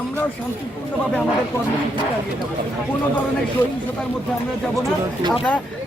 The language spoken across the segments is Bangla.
আমরাও শান্তিপূর্ণভাবে আমাদের কর্মসূচি চালিয়ে যাব, কোনো ধরনের সহিংসতার মধ্যে আমরা যাব না।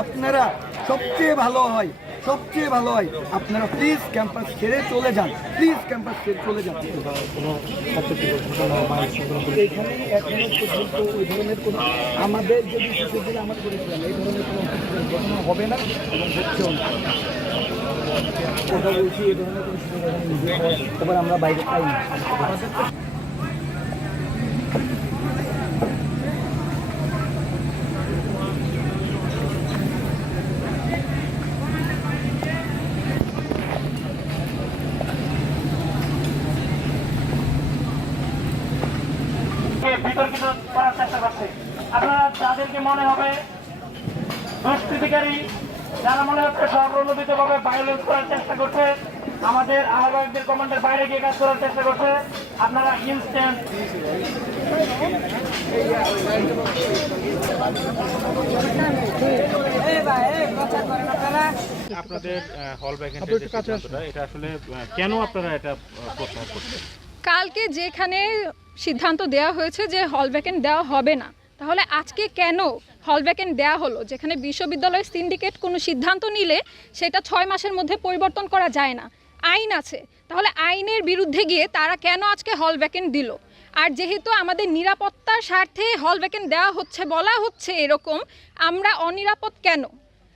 আপনারা সবচেয়ে ভালো হয় আপনারা প্লিজ ক্যাম্পাস ছেড়ে চলে যান, প্লিজ ক্যাম্পাস ছেড়ে চলে যান। এখানে এখনো পর্যন্ত ওই ধরনের কোনো আমাদের যদি শিশুদের আমার করেছিলাম এই ধরনের কোনো ঘটনা হবে না এবং হচ্ছেও না। কথা বলছি এই ধরনের কোনো সুযোগ এবার আমরা বাইরে পাই না। বিতর্কিত করার চেষ্টা করছে। আপনারা যাদেরকে মনে হবে দুষ্কৃতিকারী, যারা মনে হচ্ছে স্বপ্রণোদিতভাবে ভায়োলেন্স করার চেষ্টা করছে, আমাদের আহ্বায়কদের কমান্ডের বাইরে গিয়ে কাজ করার চেষ্টা করছে, আপনারা ইনস্ট্যান্ট আপনাদের হল ভ্যাকেন্সির সিদ্ধান্তটা এটা আসলে কেন আপনারা এটা প্রত্যাহার করছেন? কালকে যেখানে সিদ্ধান্ত দেওয়া হয়েছে যে হল ভ্যাকেন্ট দেওয়া হবে না, তাহলে আজকে কেন হল ভ্যাকেন্ট দেওয়া হলো? যেখানে বিশ্ববিদ্যালয়ের সিন্ডিকেট কোনো সিদ্ধান্ত নিলে সেটা 6 মাসের মধ্যে পরিবর্তন করা যায় না, আইন আছে। তাহলে আইনের বিরুদ্ধে গিয়ে তারা কেন আজকে হল ভ্যাকেন্ট দিল? আর যেহেতু আমাদের নিরাপত্তার স্বার্থে হল ভ্যাকেন্ট দেওয়া হচ্ছে, বলা হচ্ছে এরকম, আমরা অনিরাপদ কেন?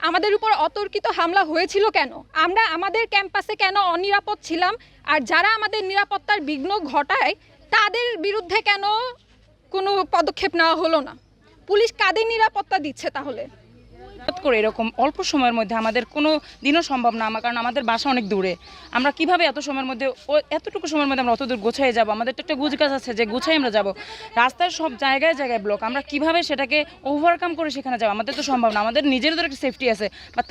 আমাদের উপর অতর্কিত হামলা হয়েছিল কেন? আমরা আমাদের ক্যাম্পাসে কেন অনিরাপদ ছিলাম? আর যারা আমাদের নিরাপত্তার বিঘ্ন ঘটায় তাদের বিরুদ্ধে কেন কোনো পদক্ষেপ নেওয়া হলো না? পুলিশ কাদের নিরাপত্তা দিচ্ছে তাহলে? করে এরকম অল্প সময়ের মধ্যে আমাদের কোনো দিনও সম্ভব না, কারণ আমাদের বাসা অনেক দূরে। আমরা কিভাবে এত সময়ের মধ্যে এতটুকু সময়ের মধ্যে আমরা অত দূর গোছায় যাব? আমাদের তো একটা গুজকাজ আছে যে গুছাই আমরা যাব। রাস্তার সব জায়গায় জায়গায় ব্লক, আমরা কিভাবে সেটাকে ওভারকাম করে সেখানে যাব? আমাদের তো সম্ভব না। আমাদের নিজেদের একটা সেফটি আছে, বা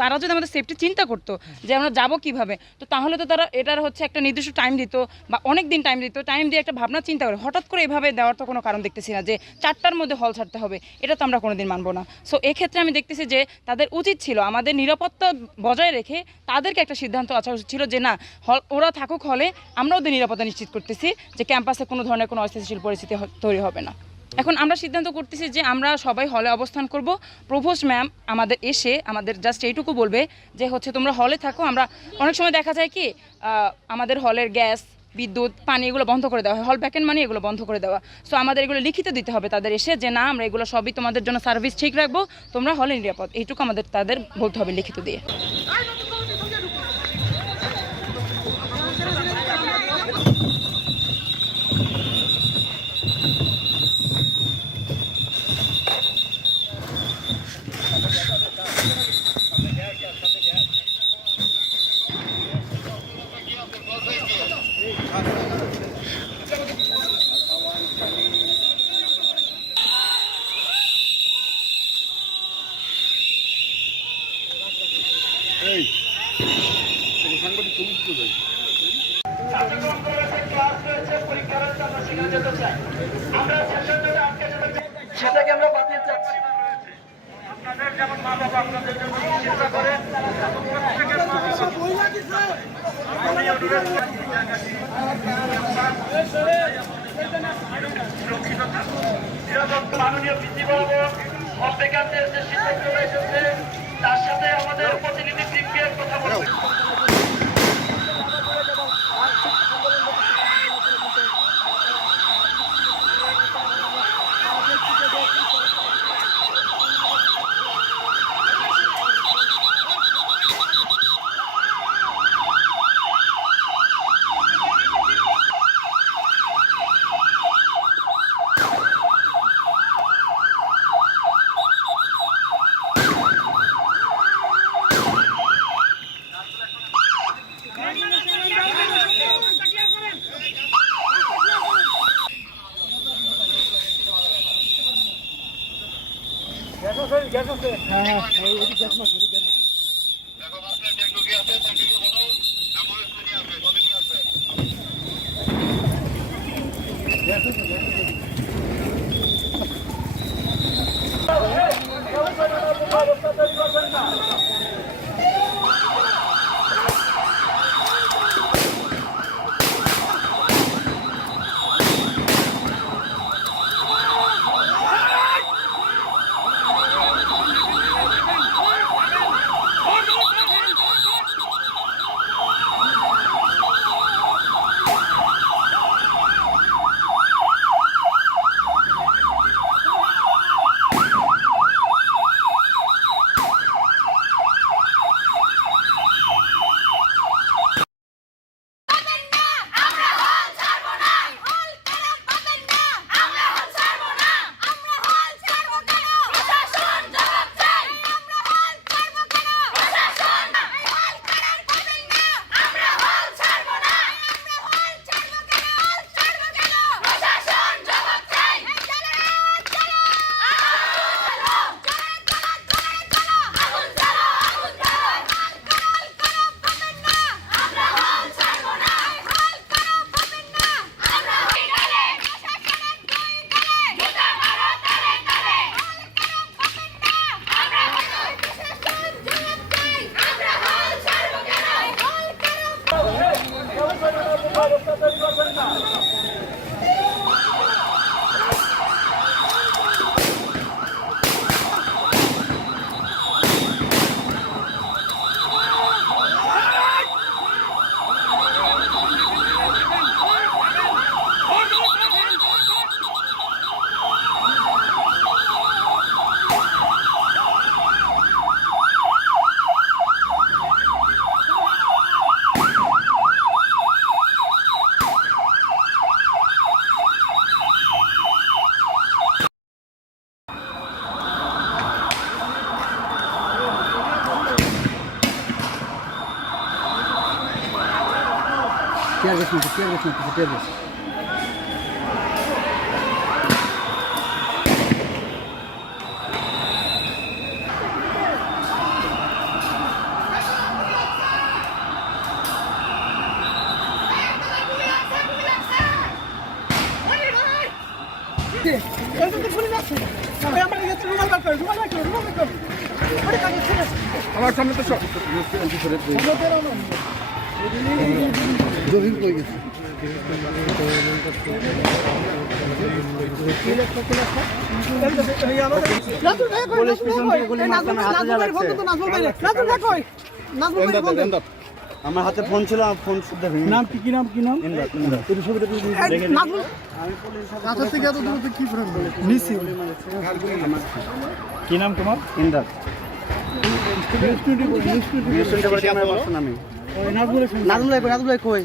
তারা যদি আমাদের সেফটি চিন্তা করতো যে আমরা যাব কিভাবে, তো তাহলে তো তারা এটার হচ্ছে একটা নির্দিষ্ট টাইম দিত বা অনেক দিন টাইম দিত, টাইম দিয়ে একটা ভাবনা চিন্তা করে। হঠাৎ করে এভাবে দেওয়ার তো কোনো কারণ দেখতেছি না যে 4টার মধ্যে হল ছাড়তে হবে, এটা তো আমরা কোনোদিন মানবো না। সো এক্ষেত্রে আমি দেখতে দেখতেছি যে তাদের উচিত ছিল আমাদের নিরাপত্তা বজায় রেখে তাদেরকে একটা সিদ্ধান্ত আসা উচিত ছিল যে না ওরা থাকুক হলে আমরা ওদের নিরাপত্তা নিশ্চিত করতেছি যে ক্যাম্পাসে কোনো ধরনের কোনো অস্থিতিশীল পরিস্থিতি তৈরি হবে না। এখন আমরা সিদ্ধান্ত করতেছি যে আমরা সবাই হলে অবস্থান করব। প্রভোস্ট ম্যাম আমাদের এসে আমাদের জাস্ট এইটুকু বলবে যে হচ্ছে তোমরা হলে থাকো। আমরা অনেক সময় দেখা যায় কি আমাদের হলের গ্যাস, বিদ্যুৎ, পানি এগুলো বন্ধ করে দেওয়া হয়, হল ভ্যাকেন্ট মানে এগুলো বন্ধ করে দেওয়া। সো আমাদের এগুলো লিখিত দিতে হবে তাদের এসে যে না আমরা এগুলো সবই তোমাদের জন্য সার্ভিস ঠিক রাখবো, তোমরা হলে নিরাপদ, এইটুকু আমাদের তাদের বলতে হবে লিখিত দিয়ে। সেটাকে আমরা বাতিল চাচ্ছি। আপনাদের যেমন মা বাবা আপনাদের জন্য চিন্তা করে মাননীয় বৃদ্ধি বাবু অপেক্ষাদের যে সিদ্ধান্ত এসেছে তার সাথে আমাদের প্রতিনিধি টিমকে কথা বলবে। Tear gas, tear gas. রুমাল বার করো আমার সামনে তো সব জহির কই গেছে পুলিশ পিছন থেকে গুলি মারতে হাতে যা লাগছে আমার হাতে ফোন ছিল ফোন শুদ্ধ ভেঙে নাম কি নাম কাছে থেকে এত দূর কি ফোন নিছি কি নাম তোমার ইন্দ্র নিউজ টোয়েন্টি আমি নাজমুল কই